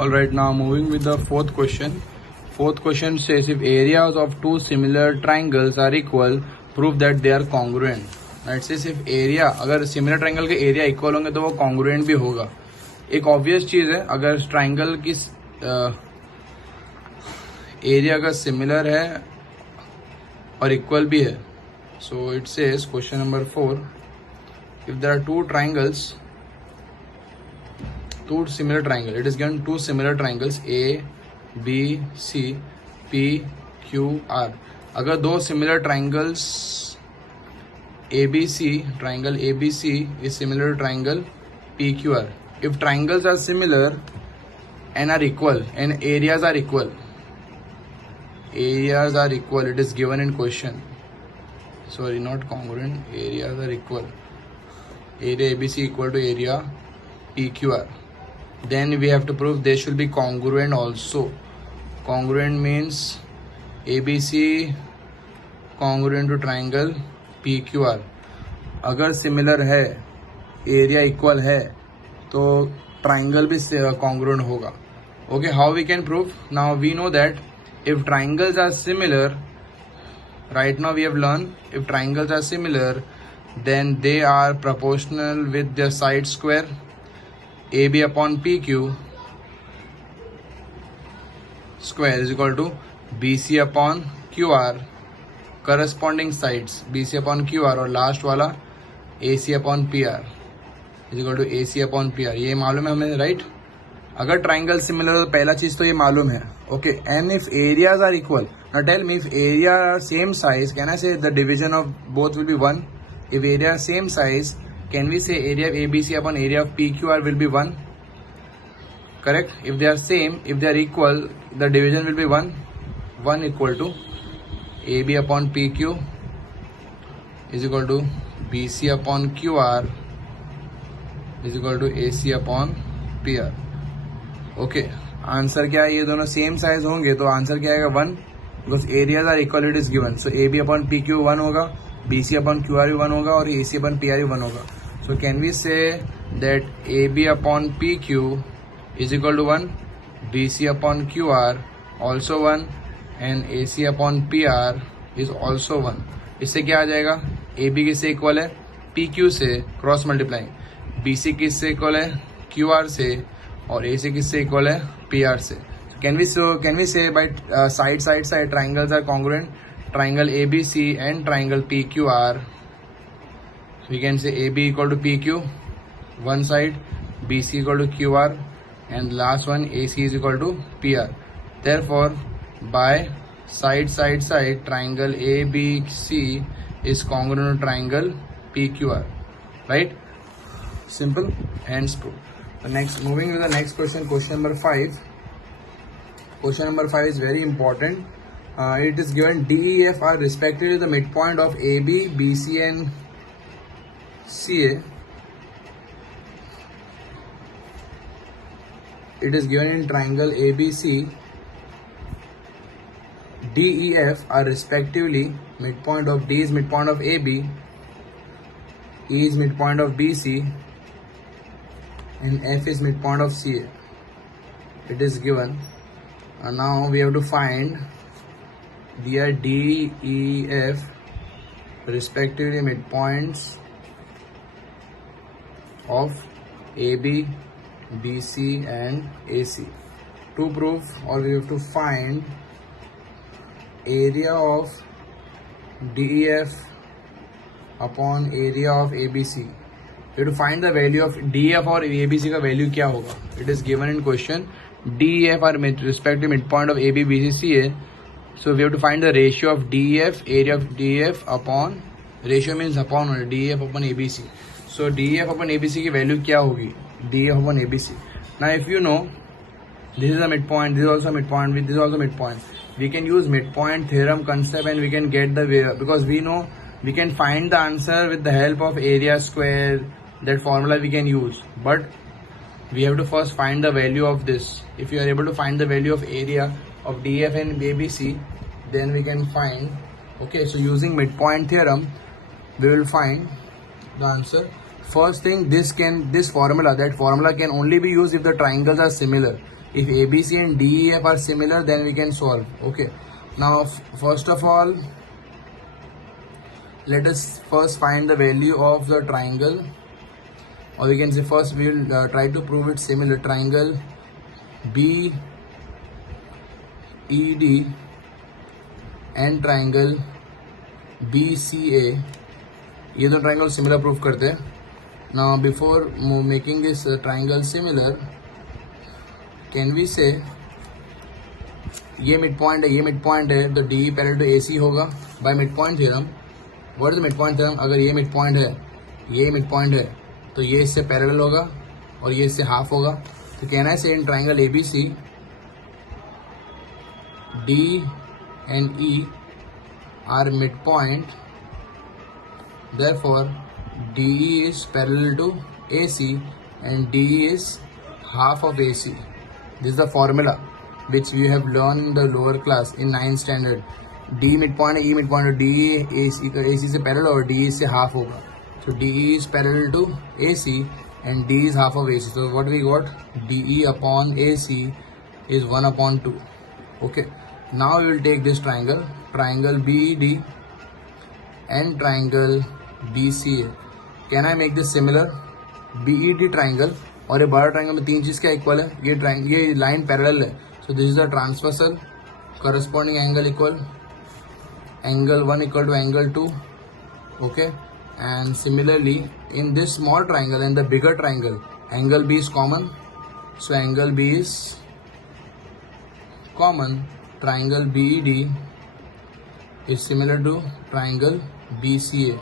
Alright, now moving with the fourth question. Fourth question says if areas of two similar triangles are equal, prove that they are congruent. It says if area, अगर similar triangle के area equal होंगे तो वो congruent भी होगा. एक obvious चीज़ है, अगर triangle की area अगर similar है और equal भी है. So it says question number 4, if there are two triangles, two similar triangle, it is given two similar triangles A, B, C, P, Q, R. अगर दो similar triangles ABC, triangle ABC is similar to triangle PQR. If triangles are similar and are equal and areas are equal, it is given in question. Sorry, not congruent, areas are equal. Area ABC equal to area PQR. Then we have to prove they should be congruent also. Congruent means ABC congruent to triangle PQR. अगर similar है, area equal है, तो triangle भी congruent होगा. Okay, how we can prove? Now we know that if triangles are similar, right now we have learned if triangles are similar, then they are proportional with their side square. AB upon PQ square is equal to BC upon QR, corresponding sides BC upon QR और last वाला AC upon PR is equal to AC upon PR. ये मालूम है हमें, right? अगर triangle similar हो तो पहला चीज तो ये मालूम है. Okay, and if areas are equal, now tell me if area are same size, can I say the division of both will be 1? If area same size, can we say area of ABC upon area of PQR will be 1? Correct? If they are same, if they are equal, the division will be 1. 1 equal to AB upon PQ is equal to BC upon QR is equal to AC upon PR. Okay, answer क्या है? ये दोनों same size होंगे तो answer क्या आएगा? 1, because areas are equal, it is given. So AB upon PQ 1 होगा, BC upon QR भी 1 होगा और AC upon PR भी 1 होगा. So can we say that AB upon PQ is equal to 1, BC upon QR also 1 and AC upon PR is also 1. इससे क्या आ जाएगा? AB किससे इक्वल है? PQ से क्रॉस मल्टीप्लाइंग. BC किससे इक्वल है? QR से. और AC किससे इक्वल है? PR से. Can we say by side triangles are congruent? Triangle ABC and triangle PQR. We can say AB equal to PQ, one side, BC equal to QR, and last one AC is equal to PR. Therefore, by side, triangle ABC is congruent to triangle PQR. Right? Simple, hence proof. Moving to the next question, question number 5. Question number 5 is very important. It is given DEF are respectively the midpoint of AB, BC and CA. It is given in triangle ABC. DEF are respectively midpoint of D is midpoint of AB, E is midpoint of BC, and F is midpoint of CA. It is given. And now we have to find their DEF respectively midpoints of AB, BC and AC. To prove, or we have to find area of DEF upon area of ABC. We have to find the value of DEF और ABC का value क्या होगा? It is given in question. DEF are respectively midpoint of AB, BC, CA. So we have to find the ratio of DEF, area of DEF upon, ratio means upon, DEF upon ABC. So DEF upon ABC की value क्या होगी? DEF upon ABC. Now if you know this is a midpoint, this is also a midpoint, this is also midpoint, we can use midpoint theorem concept and we can get the, because we know we can find the answer with the help of area square, that formula we can use. But we have to first find the value of this. If you are able to find the value of area of DEF and ABC, then we can find. Okay, so using midpoint theorem, we will find the answer. First thing, that formula can only be used if the triangles are similar. If ABC and DEF are similar, then we can solve. Okay. Now, first of all, let us first find the value of the triangle, or we can say first we will try to prove it similar. Triangle BED and triangle BCA, ये दो triangle similar prove करते हैं. Now before making this triangle similar, can we say ये mid point है, ये mid point है, तो DE parallel to AC होगा by mid point theorem. What is mid point theorem? अगर ये मिड पॉइंट है, ये मिड पॉइंट है, तो ये इससे पैरेलल होगा और ये इससे हाफ होगा. तो कहना है से in triangle ABC D and E are midpoint, therefore DE is parallel to AC and DE is half of AC. This is the formula which we have learned in the lower class in 9th standard. D midpoint है, E midpoint है, DE AC से parallel और DE से half होगा. So DE is parallel to AC and D is half of AC. So what we got? DE upon AC is 1/2. Okay. Now we will take this triangle, triangle BED and triangle BCA. Can I make this similar? BED triangle और ये बड़ा triangle में तीन चीज़ क्या equal है? ये line parallel है. So this is a transversal, corresponding angle equal, angle 1 equal to angle 2. Okay. And similarly in this small triangle and the bigger triangle, angle B is common. So angle B is common. Triangle BED is similar to triangle BCA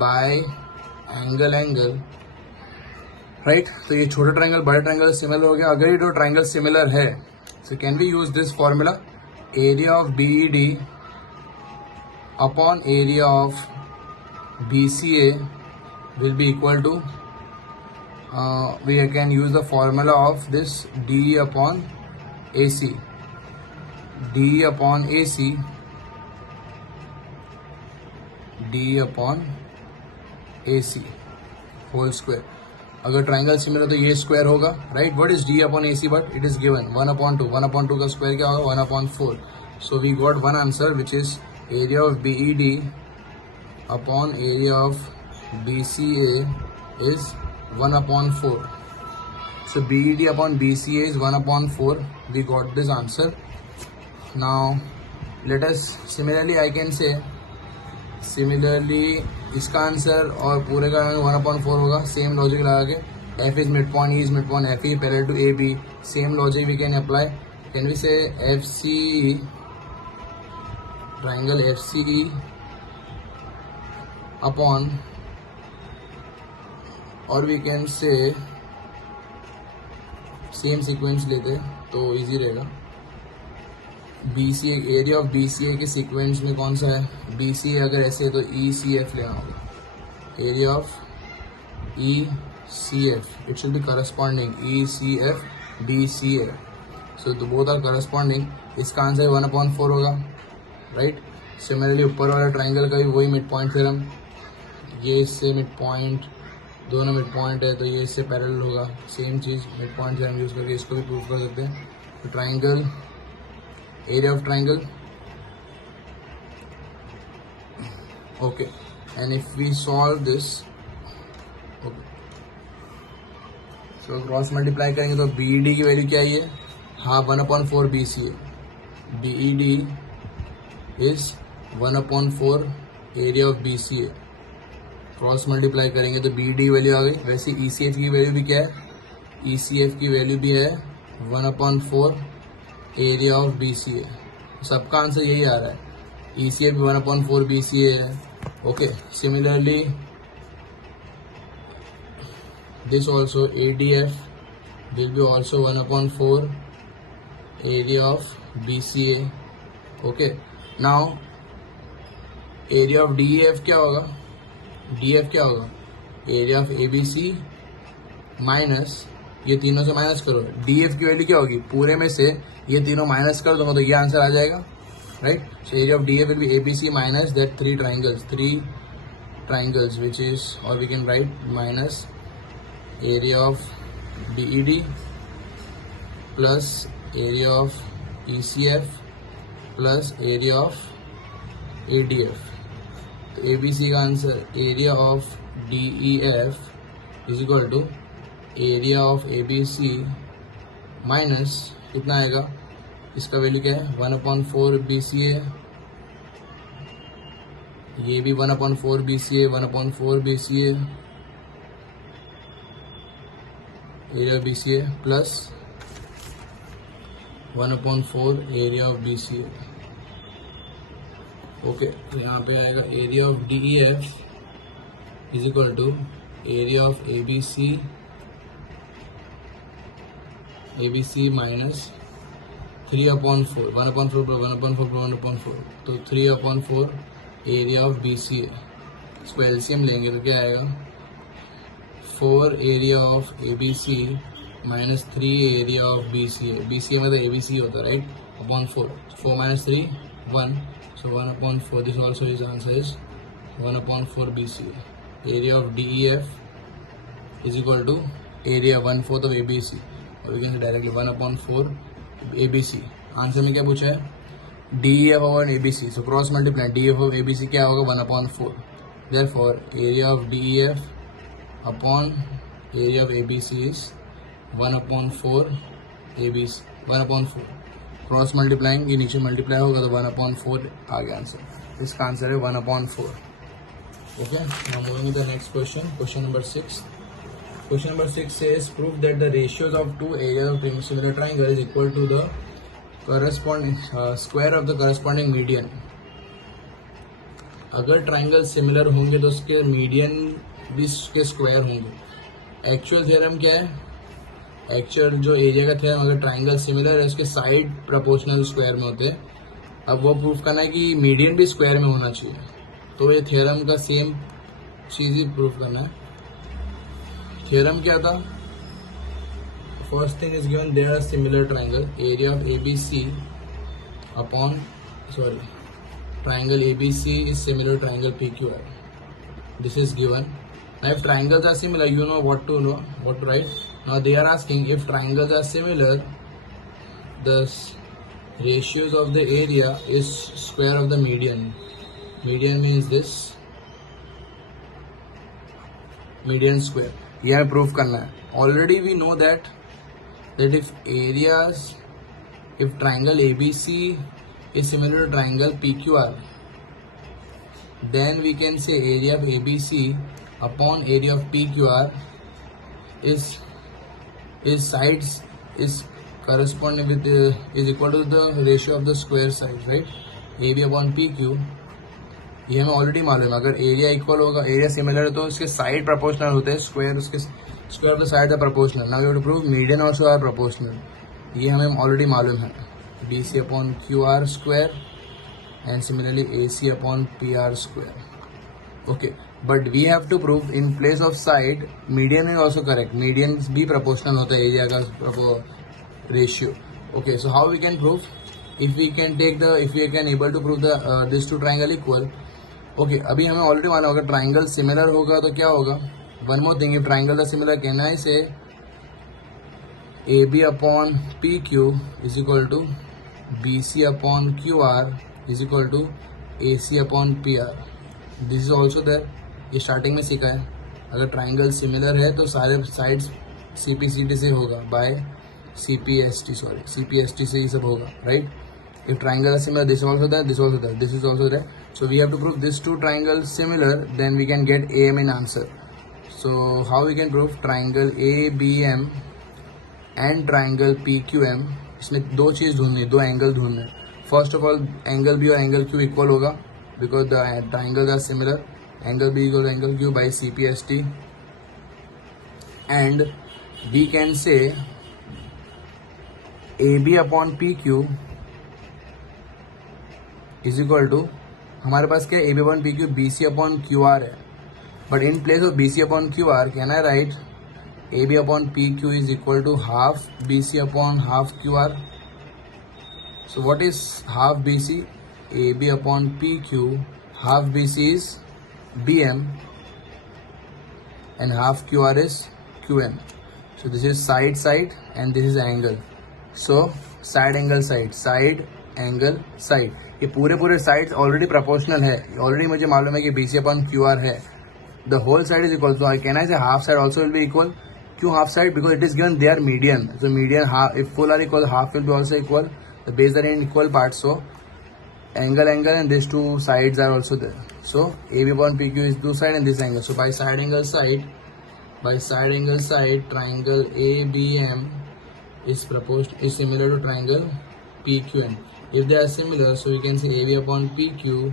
by angle, right? तो ये छोटा triangle बड़ा triangle similar हो गया. अगर ये दो triangle similar है, so can we use this formula? Area of BED upon area of BCA will be equal to we can use the formula of this DE upon AC. DE upon AC, DE upon AC whole square. अगर triangle similar तो ये square होगा, right? What is DE upon AC? But it is given 1/2. 1/2 का square क्या होगा? 1/4. So we got one answer which is area of BED upon area of BCA is 1/4. So BED upon BCA is 1/4. We got this answer. Now let us similarly I can say इसका answer और पूरे का 1/4 होगा. Same logic लगा के F is midpoint, E is midpoint, FE parallel to AB. Same logic we can apply. Can we say FCE, triangle FCE upon, और we can say same sequence लेते तो इजी रहेगा. BCA, एरिया ऑफ BCA के sequence में कौन सा है? BCA अगर ऐसे है तो ECF लेना होगा. Area of ECF, it should be corresponding ECF BCA. सो तो बोथ आर करस्पॉन्डिंग. इसका आंसर 1/4 होगा, राइट? सिमिलरली ऊपर वाला ट्राइंगल का भी वही मिड पॉइंट थ्योरम. ये इससे मिड पॉइंट, दोनों मिड पॉइंट है तो ये इससे पैरेलल होगा. सेम चीज़ मिड पॉइंट थ्योरम यूज़ करके इसको भी प्रूव कर सकते हैं. तो triangle, area of triangle, okay, and if we solve this, okay, so cross multiply करेंगे तो BED की वैल्यू क्या है? हाँ, 1/4 BCA. BED is 1/4 area of BCA. Cross multiply करेंगे तो BED की वैल्यू आ गई. वैसे ECF की वैल्यू भी क्या है? ECF की वैल्यू भी है 1/4 एरिया ऑफ BCA. सबका आंसर यही आ रहा है. ECF भी 1/4 BCA है. Okay. Similarly this also ADF will be also 1/4 area of BCA. Okay. Now area of DEF क्या होगा? DF क्या होगा? एरिया ऑफ ABC माइनस, ये तीनों से माइनस करो. DF की वैल्यू क्या होगी? पूरे में से ये तीनों माइनस कर दूंगा तो ये आंसर आ जाएगा, right? So area of DF will be ABC minus that three triangles which is, और we can write minus area of BED plus area of ECF plus area of ADF. तो ABC का answer area of DEF is equal to area of ABC minus कितना आएगा, इसका value क्या है 1/4 BCA, ये भी 1/4 BCA, 1/4 BCA area of BCA plus 1/4 area of BCA. Okay, तो यहाँ पे आएगा area of DEF is equal to area of ABC minus 3/4, 1/4, तो 3/4 एरिया ऑफ BCA. इसको LCM लेंगे तो क्या आएगा 4 area of ABC minus 3 area of BCA. BCA मतलब ABC होता है right, upon 4 minus 3 1, so 1/4. This also his answer is 1/4 BCA. Area of DEF is equal to area 1/4 of ABC, और we can say directly 1/4 ABC. Answer में क्या पूछा है DEF और ABC, so cross multiply DEF of ABC क्या होगा 1/4. Therefore area of DEF upon area of ABC is 1/4 ABC, 1/4. Cross multiplying ये नीचे मल्टीप्लाई होगा तो 1/4 आ गया आंसर. इसका आंसर है 1/4. Okay, now moving to the next question. Question number 6. Question number 6 says prove that the ratios of two areas of similar triangle is equal to the corresponding square of the corresponding median. अगर triangle similar होंगे तो उसके median भी उसके square होंगे. Actual theorem क्या है, actual जो एरिया का थ्योरम अगर ट्राइंगल सिमिलर है उसके साइड प्रोपोर्शनल स्क्वायर में होते हैं. अब वो प्रूफ करना है कि मीडियन भी स्क्वायर में होना चाहिए, तो ये थ्योरम का सेम चीज ही प्रूफ करना है. थ्योरम क्या था, first thing is given there are similar triangle area of ABC upon triangle ABC is similar to triangle PQR. This is given. Now if triangles are similar, you know what to write. Now they are asking if triangles are similar, the ratios of the area is square of the median. Median means this median square. ये हमें proof करना है. Already we know that if triangle ABC is similar to triangle PQR, then we can say area of ABC upon area of PQR is sides is corresponding with is equal to the ratio of the square sides, right? AB upon PQ ये हमें already मालूम है. अगर area equal होगा, area similar है तो उसके side proportional होते हैं, स्क्वायर उसके square of the side are proportional. Now we have to prove median also are proportional. ये हमें ऑलरेडी मालूम है. BC upon QR square and similarly AC upon PR square. Okay, but we have to prove in place of side median is also correct. Median भी proportional होता है area का ratio. Okay, so how we can prove? If we can able to prove the these two triangle equal. Okay, अभी हमें already मालूम अगर triangle similar होगा तो क्या होगा. One more thing, if triangle are similar, can I say AB upon PQ is equal to BC upon QR is equal to AC upon PR. This is also there. ये starting में सीखा है. अगर triangle similar है तो सारे sides CPCT से होगा बाय CPST से ये सब होगा, right. If triangle are similar, this also that, this also that, this is also that. So we have to prove this two triangle similar, then we can get AM in answer. So how we can prove triangle ABM and triangle PQM. इसमें दो चीज़ ढूंढनी, दो angle ढूंढने. First of all angle B और angle Q equal होगा because the triangles are similar. Angle B equal angle Q by CPST and we can say AB upon PQ is equal to, हमारे पास क्या है AB upon PQ BC upon QR है, but in place of BC upon QR can I write AB upon PQ is equal to half BC upon half QR. So what is half BC? AB upon PQ. Half BC is BM and half QR is QM. So this is side and this is angle. So side angle side, ये पूरे sides already proportional है, already मुझे मालूम है कि BC upon QR है. The whole side is equal, so can I say half side also will be equal. क्यों half side? Because it is given they are median, so median half, if full are equal half will be also equal. The base are in equal part, so angle and these two sides are also there. So AB upon PQ is two side and this angle. So by side angle side, triangle ABM is similar to triangle PQN. If they are similar, so we can say AB upon PQ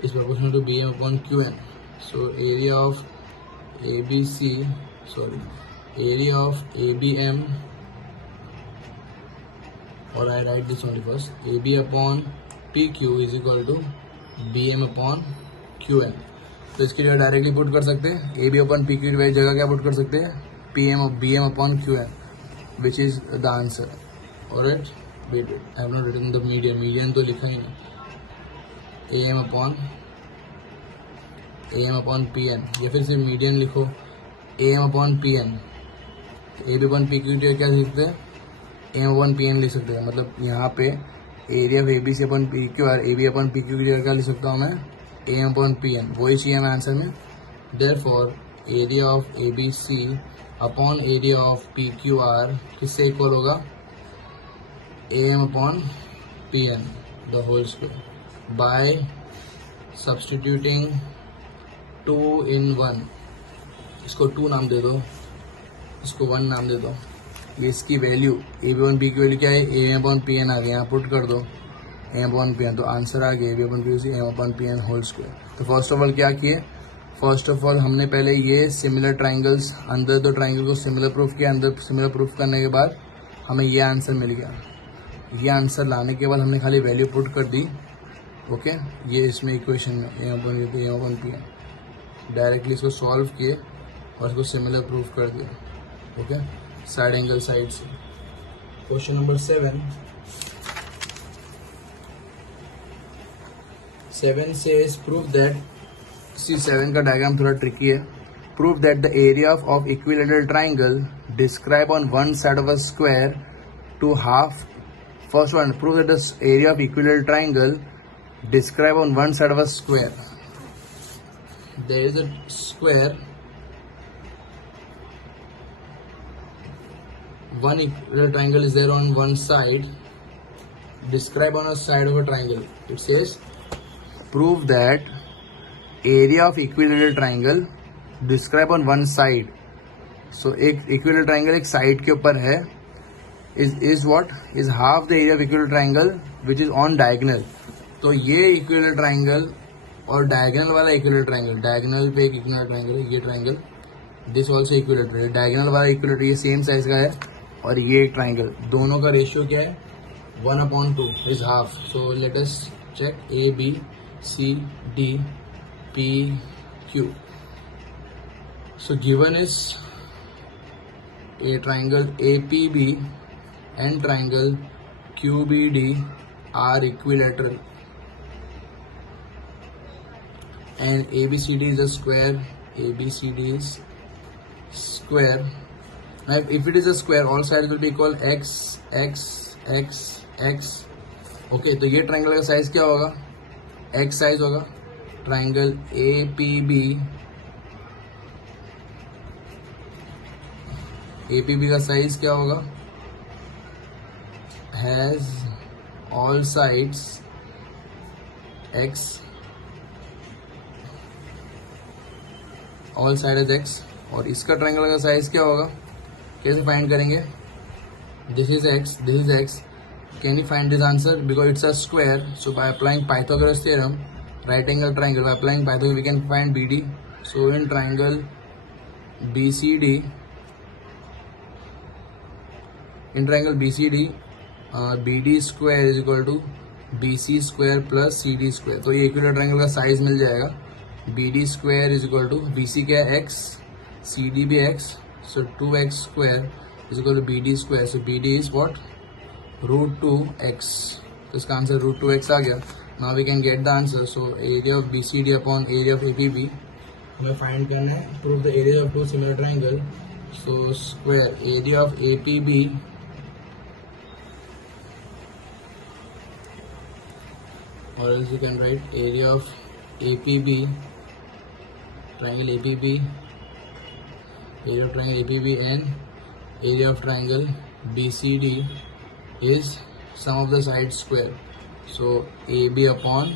is proportional to BM upon QN. So area of ABM, or I write this only first, AB upon PQ is equal to BM upon QN. तो इसके लिए directly put कर सकते हैं, AB upon PQ की जगह क्या put कर सकते हैं, BM upon QN, which is the answer. Alright, wait, I have not written the median तो लिखा ही नहीं. AM upon PN, या फिर सिर्फ मीडियन लिखो, AM upon PN. AB upon PQ की क्या लिखते हैं, AM upon PN लिख सकते हैं. मतलब यहाँ पे area of ABC upon PQ और AB अपॉन PQ की जगह क्या लिख सकता हूँ मैं, AM अपॉन PN. वही चाहिए हमें आंसर में. Therefore area of ABC upon area of PQR किससे इक्वल होगा, AM upon PN the whole square, by substituting 2 in 1. इसको 2 नाम दे दो, इसको 1 नाम दे दो. ये इसकी वैल्यू AB अपॉन PQ की वैल्यू क्या है, AM अपॉन PN आ गया, यहाँ पुट कर दो AM अपॉन PN, तो आंसर आ गया AB अपॉन PQ से AM upon PN whole square. तो फर्स्ट ऑफ ऑल क्या किए, फर्स्ट ऑफ ऑल हमने पहले ये सिमिलर ट्राइंगल्स, अंदर दो ट्राइंगल को सिमिलर प्रूफ किया, अंदर सिमिलर प्रूफ करने के बाद हमें ये आंसर मिल गया. ये आंसर लाने के बाद हमने खाली वैल्यू पुट कर दी. ओके, ये इसमें इक्वेशन में AM अपॉन PN डायरेक्टली इसको सॉल्व किए और इसको सिमिलर प्रूफ कर दिया. ओके, साइड एंगल साइड से. Question number 7 says prove that, see 7 का डायग्राम थोड़ा ट्रिकी है. Prove that the area of equilateral triangle describe on one side of a square to half. First one, prove that the area of equilateral triangle describe on one side of a square. There is a square, one equilateral triangle is there on one side, describe on a side of a triangle. It says prove that area of equilateral triangle describe on one side. So एक equilateral triangle एक side के ऊपर है, is what is half the area of equilateral triangle which is on diagonal. तो ये equilateral triangle और diagonal वाला equilateral triangle, diagonal पे एक equilateral triangle है, ये triangle, this also equilateral, diagonal वाला equilateral ये same size का है, और ये एक ट्राइंगल, दोनों का रेशियो क्या है, 1/2 is half. So let us check ABCD PQ. So given is a triangle APB and triangle QBD are equilateral and ABCD is a square. ABCD is square. Now if it is a square, all sides will be equal x x x x. Okay, तो ये triangle का size क्या होगा, x size होगा. Triangle APB का size क्या होगा, has all sides x, all side is x. और इसका ट्राइंगल का साइज क्या होगा, कैसे फाइंड करेंगे, this is x. Can you find this answer, because it's a square. So by applying Pythagoras theorem, right angle triangle, by applying Pythagoras we can find BD. So in triangle BCD, BD square is equal to BC square plus CD square. तो ये equilateral triangle का size मिल जाएगा. BD square is equal to, BC क्या है x, CD भी x, so 2x square is equal to BD square. So BD is what, √2x. तो इसका आंसर √2x आ गया. Now we can get the answer. So area of BCD upon area of APB हमें find करना है. Prove the area of two similar triangle. So square area of APB or else you can write area of APB, triangle APB, area of triangle APB and area of triangle BCD is sum of the sides square. So AB upon